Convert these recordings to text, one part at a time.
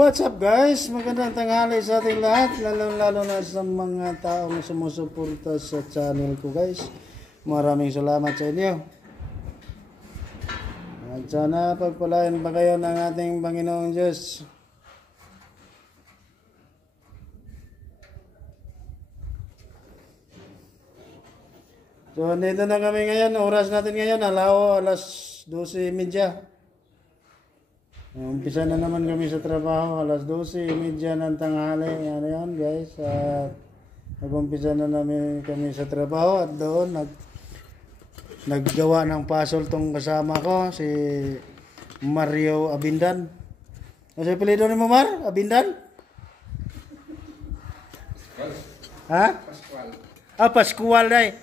What's up guys? Magandang tanghali sa ating lahat, lalo na sa mga taong sumusuporta sa channel ko guys. Maraming salamat sa inyo. At sana pagpalain pa kayo ng ating Panginoong Diyos. So dito na kami ngayon, oras natin ngayon, alas 12:30. Umpisa na naman kami sa trabaho, alas 12:30 ng tanghali. Ano yan guys, at nag-umpisa na namin kami sa trabaho at doon naggawa ng puzzle tong kasama ko, si Mario Abindan. Ano sa apelyido ni mo, Mar? Abindan? Ha? Pascual. Pascual day.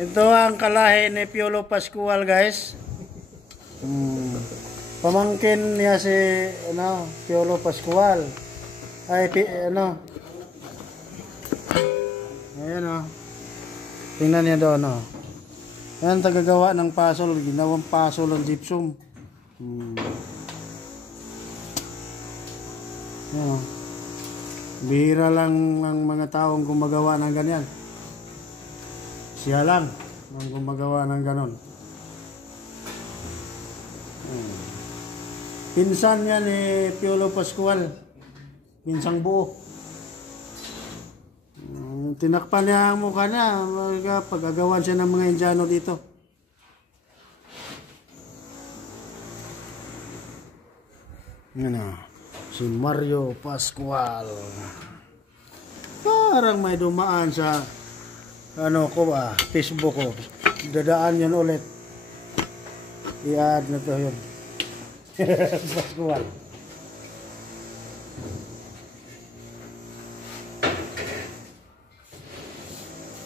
Ito ang kalahi ni Piolo Pascual guys. Pamangkin niya si Piolo Pascual. Ayan tingnan niya doon Ayan, tagagawa ng puzzle, ginawang puzzle ng gypsum. Bihira lang ng mga taong gumagawa ng ganyan. Siya lang ang gumagawa ng ganon. Pinsan niya ni Piolo Pascual. Pinsang buo. Tinakpan niya ang mukha niya. Pag-agawan siya ng mga Indiano dito. Si Mario Pascual. Parang may dumaan sa Facebook ko. Dadaan yun ulit. I-add na to yun. Pascual.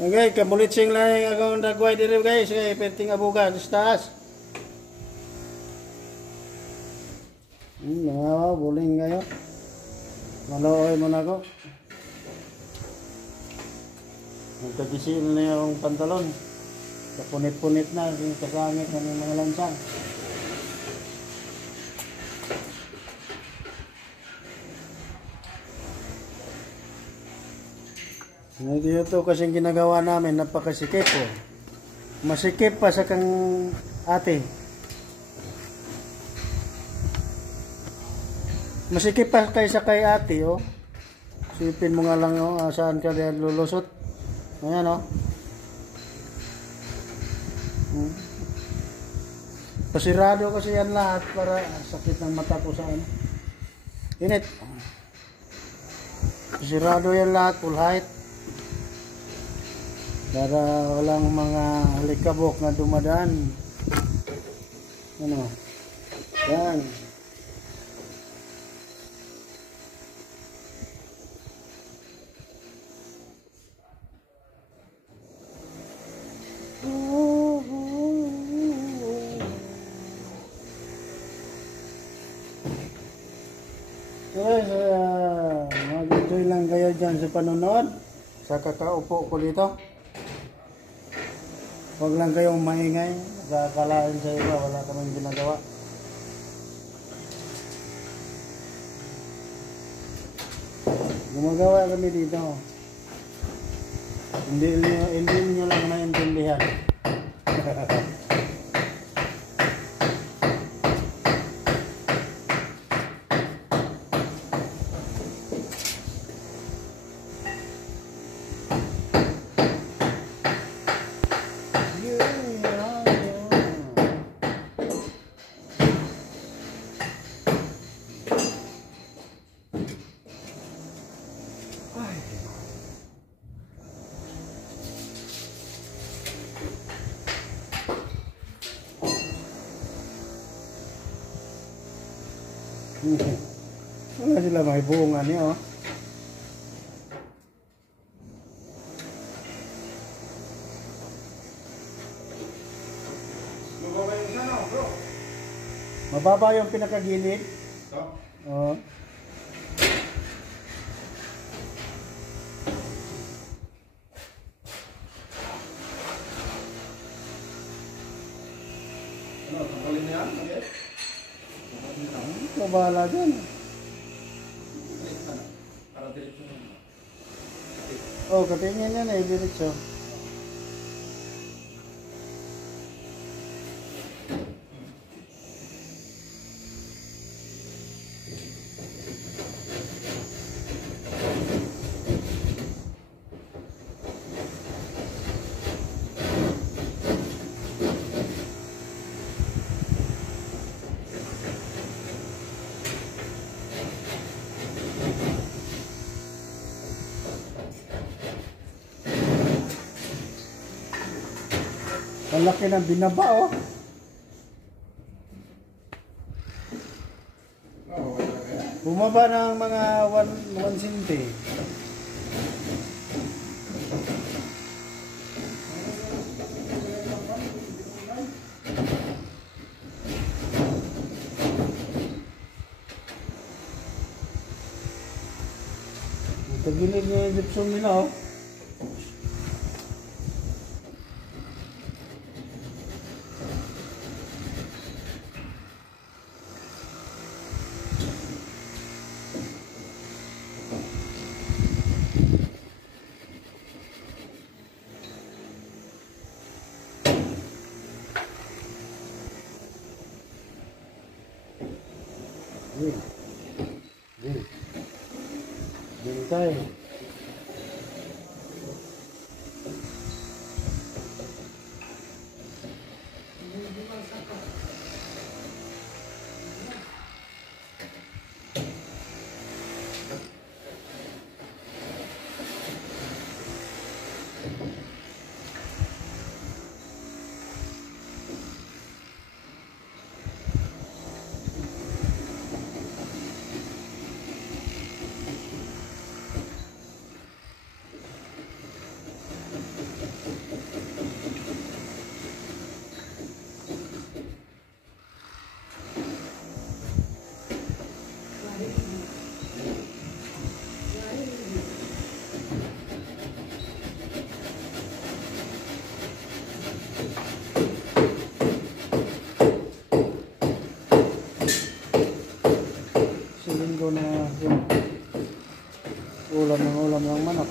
Okay, kamulitsing lang yung akong dagway dito guys. Okay, perting abugan sa taas. Buling kayo. Malooy mo na ako. Nagkagisil na yung pantalon. Kapunit-punit na. Kasangit na yung mga lansang. Ito kasing ginagawa namin, napakasikip Masikip pa sa kang ate. Masikip pa kaysa kay ate Sipin mo nga lang saan ka din lulusot. Ayan Pasirado kasi yan lahat para sakit ng mata ko sa init. Pasirado yan lahat, full height. Para walang mga halikabok na dumadaan. Yan. Mag-enjoy lang kayo dyan sa panonood. Sa kakaupo ko dito. Huwag lang kayong maingay. Kakalain sa iba. Wala kaming ginagawa. Gumagawa kami dito. Hindi niyo lang maintindihan. Wala sila may buungan niyo Mababa yung pinakagilid. Tanggalin niya. Ikaw bahala dyan. Oh, katingin yan eh, diretso. Ang laki ng binaba, oh. Bumaba ng mga 1 cm. Tagilid niya yung gypsum nila, oh. Tayo. Silinggo na yun. Ulam ng manok.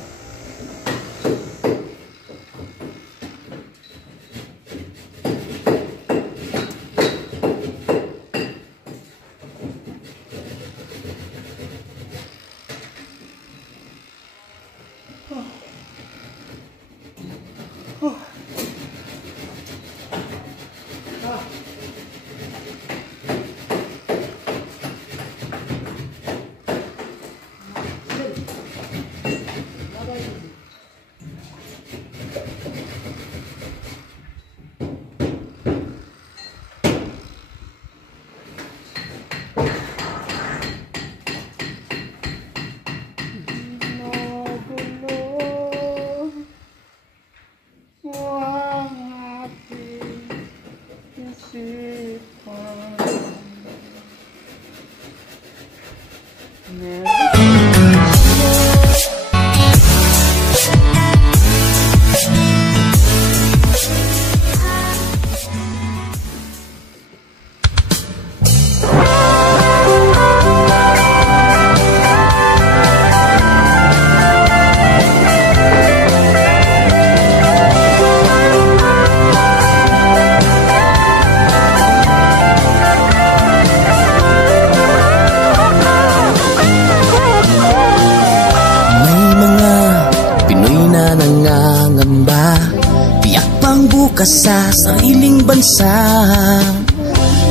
Sa sariling bansa,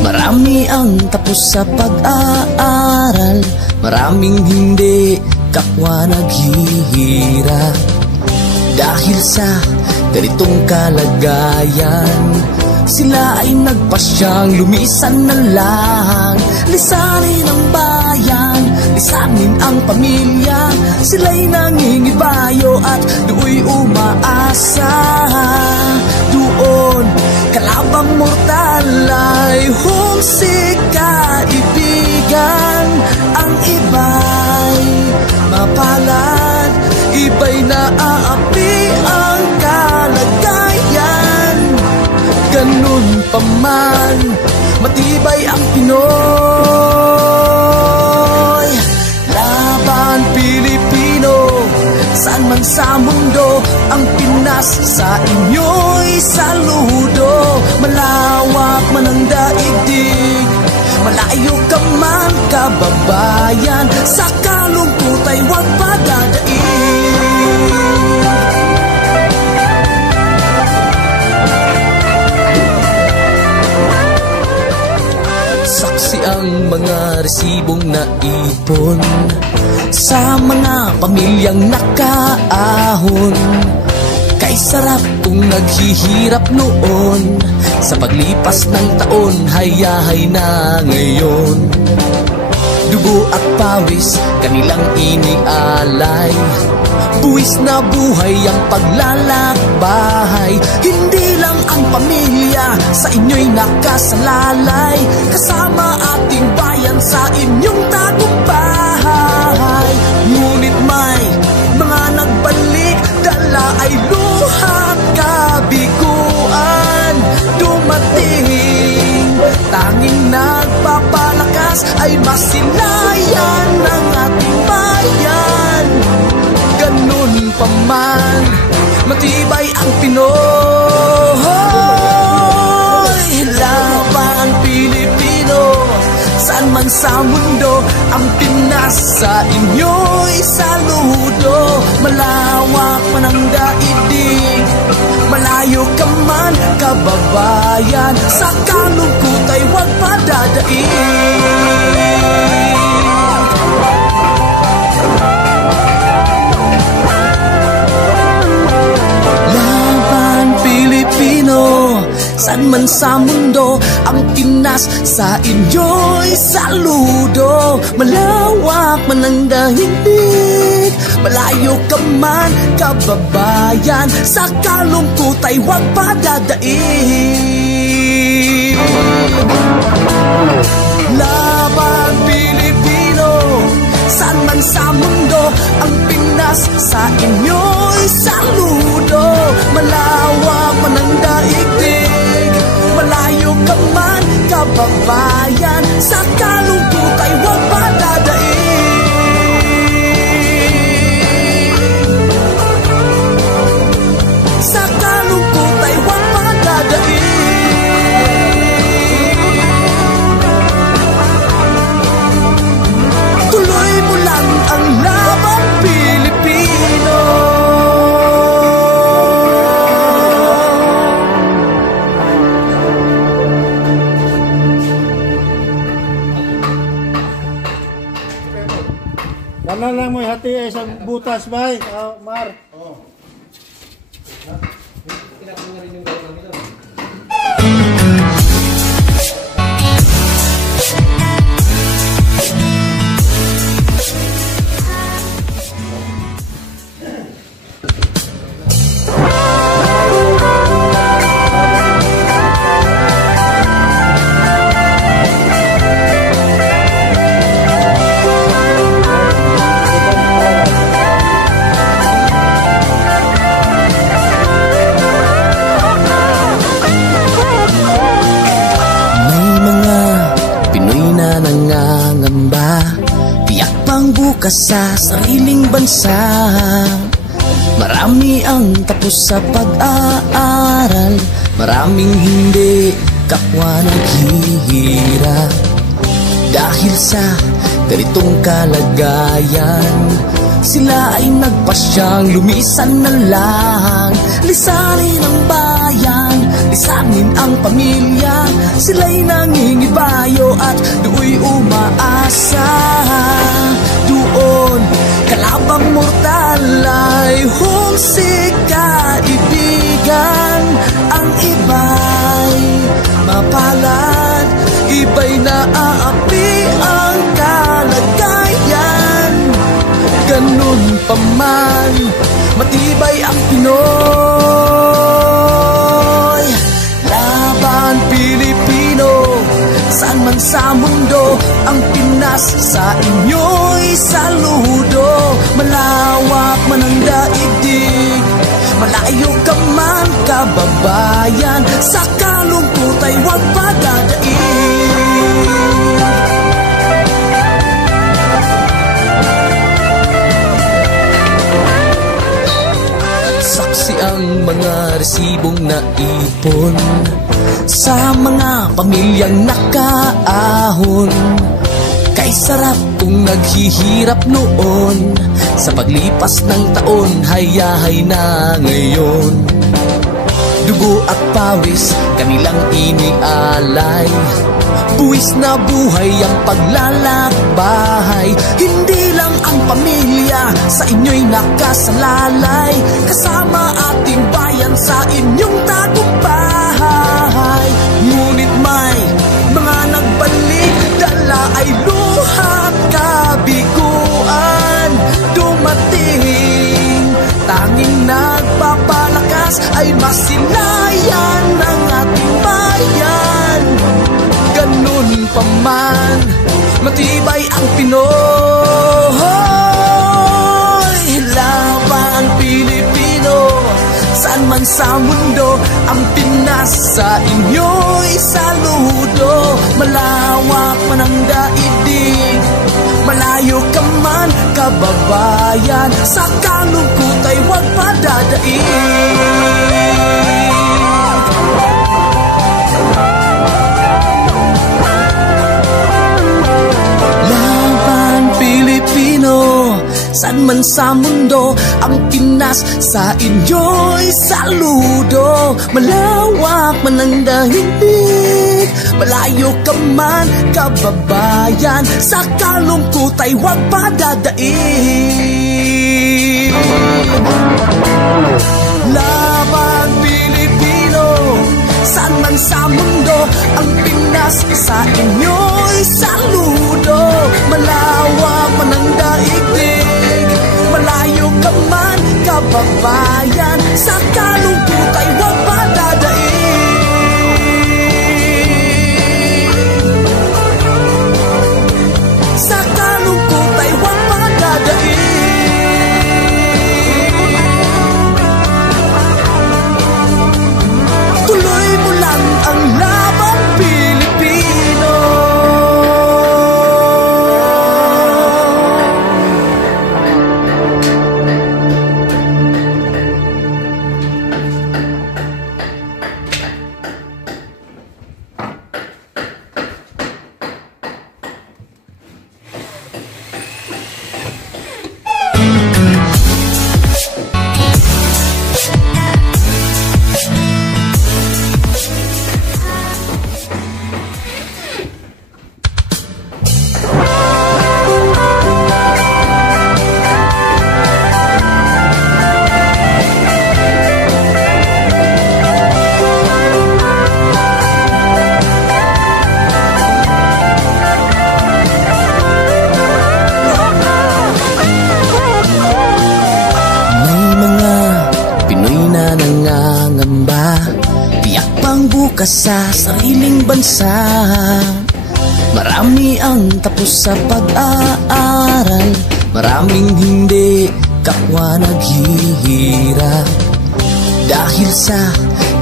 marami ang tapos sa pag-aaral, maraming hindi kapwa naghihirap. Dahil sa ganitong kalagayan, sila ay nagpasyang lumisan na lang. Lisanin ang bayan, lisanin ang pamilya, sila'y nangingibayo at do'y umaasa. Doon, kalabang mortal ay humsik kaibigan. Ang iba'y mapalad, iba'y naaapi ang kalagayan. Ganun pa man, matibay ang Pinoy. Laban Pilipino, saan man sa mundo Pinas sa inyo'y saludo. Malawak man ang daigdig, malayo ka man kababayan, sa kalungkot ay huwag padadaig. Saksi ang mga resibong naipon sa mga pamilyang nakaahon. Kay sarap kung naghihirap noon, sa paglipas ng taon hayahay na ngayon. Dugo at pawis kanilang inialay, buwis na buhay ang paglalakbay. Hindi lang ang pamilya sa inyo'y nakasalalay, kasama ating bayan sa inyong tagumpay. Ngunit may mga nagbalik, dala ay luha at kabiguan. Dumating, tanging nagpapalakas ay masilayan ng ating bayan. Ganun pa man, matibay ang Pinoy. Laban Pilipino, saan man sa mundo, ang Pinas sa inyo'y saludo. Malawak man ang daigdig, malayo ka man kababayan, sa kalungkot ay huwag padadaig. Saan man sa mundo, ang Pinas sa inyo'y saludo. Malawak man ang daigdig, malayo ka man kababayan, sa kalungkot ay huwag padadaig. Laban Pilipino, saan man sa mundo, ang Pinas sa inyo'y saludo. Malawak man ang daigdig, malayo ka man kababayan, sa kalungkot ay huwag padadaig. Sa kalungkot ay huwag padadaig. Tuloy mo lang ang laban Pilipino. Kanan lang mo hati ay sa butas bay, Mar. Sa sariling bansa, marami ang tapos sa pag-aaral, maraming hindi kapwa naghihirap. Dahil sa ganitong kalagayan, sila ay nagpasyang lumisan na lang. Lisanin ang bayan, lisanin ang pamilya, sila'y nangingibayo at do'y umaasa. Doon, kalabang mortal ay humsik kaibigan. Ang iba'y mapalad, iba'y naaapi ang kalagayan. Ganun pa man, matibay ang Pinoy. Laban Pilipino, saan man sa mundo, ang Pinas sa inyo'y saludo. Malawak man ang daigdig, malayo ka man kababayan, sa kalungkot ay huwag padadaig. Saksi Saksi ang mga resibong naipon sa mga pamilyang nakaahon. Kay sarap kung naghihirap noon, sa paglipas ng taon, hayahay na ngayon. Dugo at pawis, kanilang inialay, buwis na buhay ang paglalakbay. Hindi lang ang pamilya sa inyo'y nakasalalay, kasama ating bayan sa inyong tagumpay. Ngunit may mga nagbalik, dala ay luhat kabiguan. Dumating, tanging nagpapalakas ay masilayan ng ating bayan. Ganun pa man, matibay ang Pinoy. Laban Pilipino, saan man sa mundo, ang Pinas sa inyo'y saludo. Malawak man ang daigdig, malayo ka man kababayan, sa kalungkot ay huwag padadaig. Laban Pilipino, saan man sa mundo, ang Pinas sa inyo'y saludo. Malawak man ang daigdig, malayo ka man kababayan, sa kalungkot ay huwag padadaig. Laban Pilipino, saan man sa mundo, ang Pinas sa inyo'y saludo. Malawak man ang daigdig, malayo ka man kababayan, sa kalungkot ay huwag padadaig. Sa kalungkot ay huwag padadaig. Tuloy mo lang ang laban Pilipino. Sa sariling bansa, marami ang tapos sa pag-aaral, maraming hindi kapwa naghihirap. Dahil sa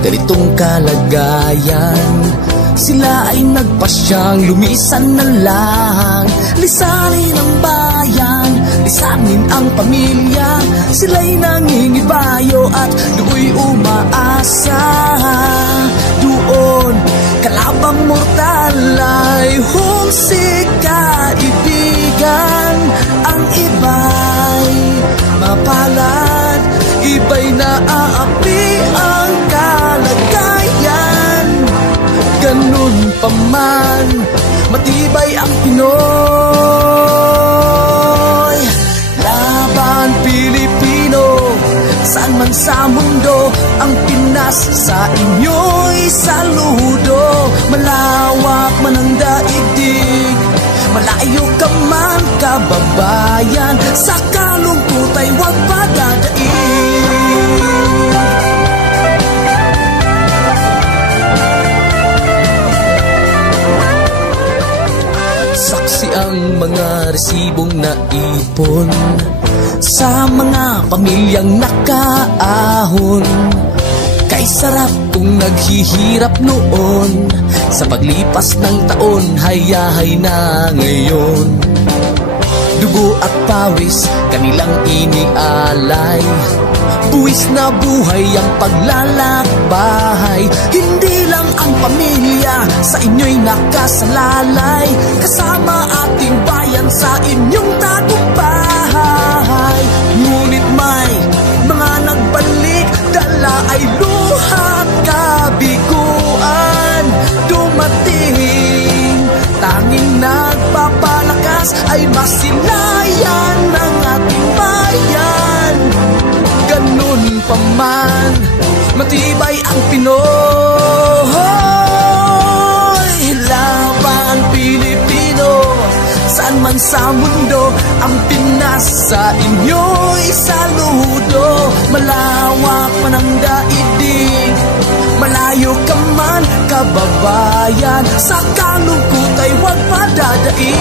ganitong kalagayan, sila ay nagpasyang lumisan na lang. Lisanin ang bayan, lisanin ang pamilya, sila'y nangingibayo at do'y umaasa. Doon, kalabang mortal ay humsik kaibigan. Ang iba'y mapalad, iba'y naaapi ang kalagayan. Ganun pa man, matibay ang Pinoy. Laban Pilipino, saan man sa mundo, ang Pinas sa inyo'y saludo. Malawak man ang daigdig, malayo ka man kababayan, sa kalungkot ay huwag padadaig. Saksi ang mga resibong naipon sa mga pamilyang nakaahon. Kay sarap kung naghihirap noon, sa paglipas ng taon, hayahay na ngayon. Dugo at pawis, kanilang inialay. Buwis na buhay ang paglalakbay. Hindi lang ang pamilya sa inyo'y nakasalalay. Kasama ating bayan sa inyong tagumpay. Ngunit may mga nagbalik, dala ay luhat kabiguan. Dumating, tanging nagpapalakas ay masilayan ng ating bayan. Ganun pa man, matibay ang Pinoy. Laban Pilipino, saan man sa mundo, ang Pinas sa inyo'y saludo. Malawak man ang daigdig, malayo ka man kababayan, sa kalungkot ay huwag padadaig.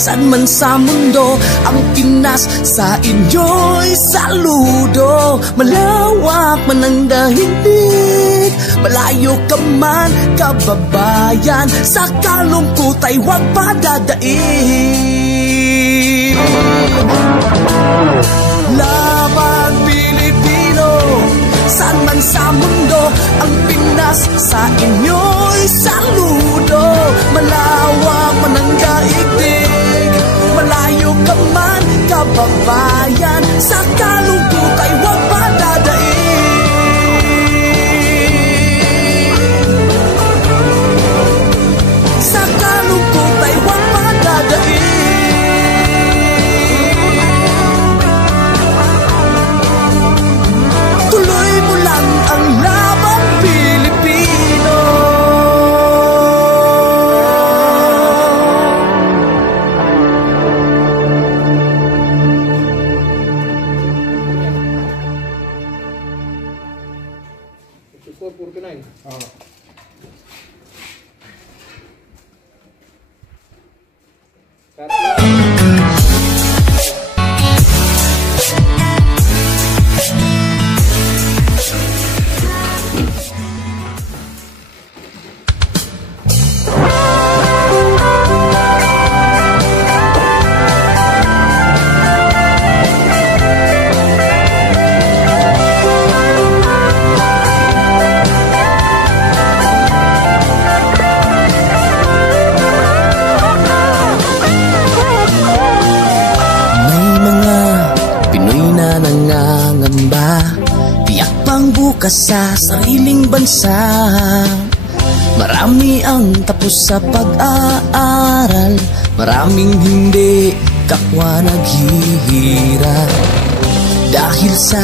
Saan man sa mundo, ang Pinas sa inyo'y saludo. Malawak man ang daigdig, malayo ka man kababayan, sa kalungkot ay huwag padadaig. Laban Pilipino, saan man sa mundo, ang Pinas sa inyo'y saludo. Malawak man ang daigdig, malayo ka man kababayan, sa kalungkot ay huwag padadaig. Sa kalungkot ay huwag padadaig. Tuloy mo lang ang laban Pilipino. Sa sariling bansa, marami ang tapos sa pag-aaral, maraming hindi kapwa naghihirap. Dahil sa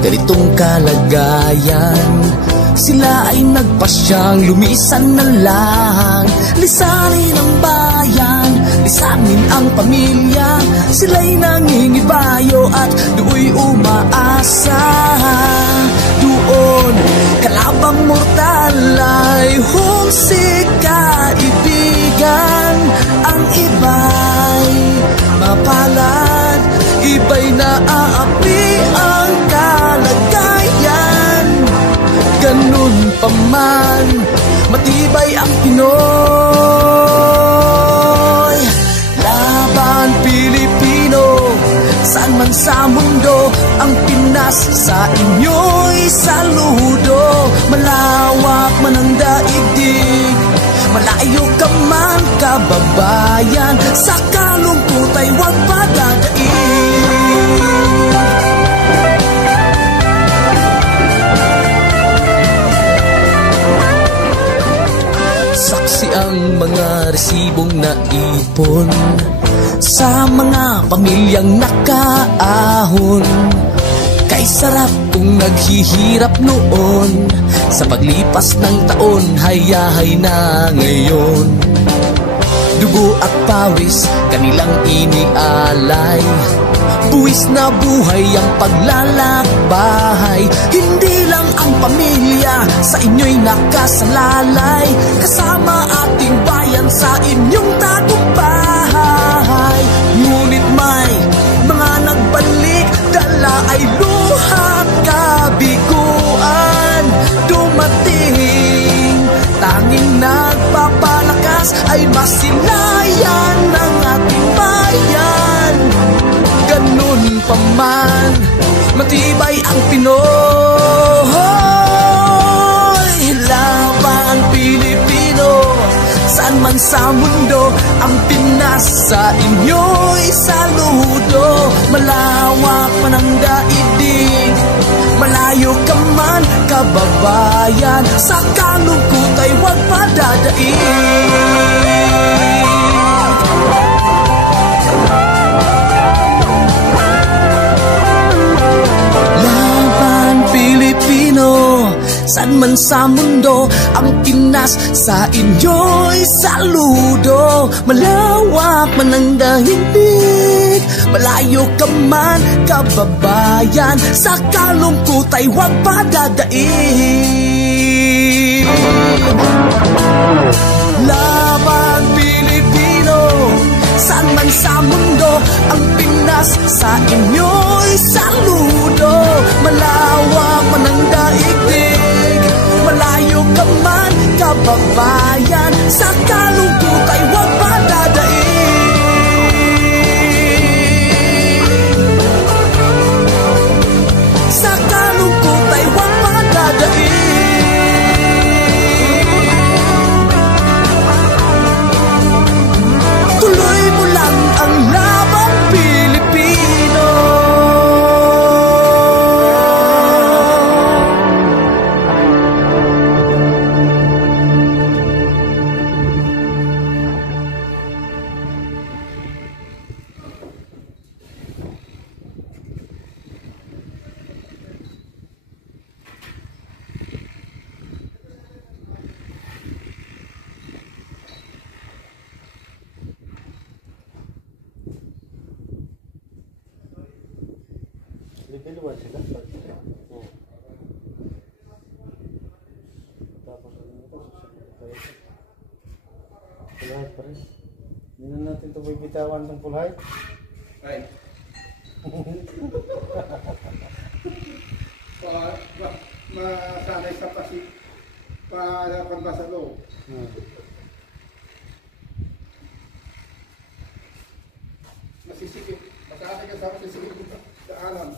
ganitong kalagayan, sila ay nagpasyang lumisan na lang. Lisanin ang bayan, lisanin ang pamilya, sila'y nangingibayo at do'y umaasa. Doon, kalabang mortal ay humsik kaibigan. Ang iba'y mapalad, iba'y naaapi ang kalagayan. Ganun pa man, matibay ang Pinoy. Laban Pilipino, saan man sa mundo, ang Pinas sa inyo'y saludo. Malawak man ang daigdig, malayo ka man kababayan, sa kalungkot ay huwag padadaig. Saksi ang mga resibong naipon sa mga pamilyang nakaahon. Kay sarap kung naghihirap noon, sa paglipas ng taon, hayahay na ngayon. Dugo at pawis, kanilang inialay. Buwis na buhay ang paglalakbay. Hindi lang ang pamilya sa inyo'y nakasalalay. Kasama ating bayan sa inyong tagumpay. Ngunit may mga nagbalik, dala ay luhat Pinas ay masilayan ng ating bayan. Ganun pa man, matibay ang Pinoy. Laban Pilipino, saan man sa mundo, ang Pinas sa inyo'y saludo. Malawak man ang daigdig, malayo ka man kababayan, sa kalungkot ay huwag padadaig. Laban Pilipino, saan man sa mundo, ang Pinas sa inyo'y saludo. Malawak man ang daigdig, malayo ka man kababayan, sa kalungkot ay huwag padadaig. Laban Pilipino, saan man sa mundo, ang Pinas sa inyo'y saludo. Malawak man ang daigdig, malayo ka man kababayan, sa kalungkot ay huwag padadaig. Sa kalungkot ay huwag padadaig. Tuloy mo lang ang laban Pilipino. Libiluan sila. Tapos ano ito, susunod tayo. Full height pa rin. Hindi na natin ito bibitawan ng full height. Right. Masanay sa pasig. Pahalapan ba sa loob? Masisikip. Masanay ka sa masisikip sa alam.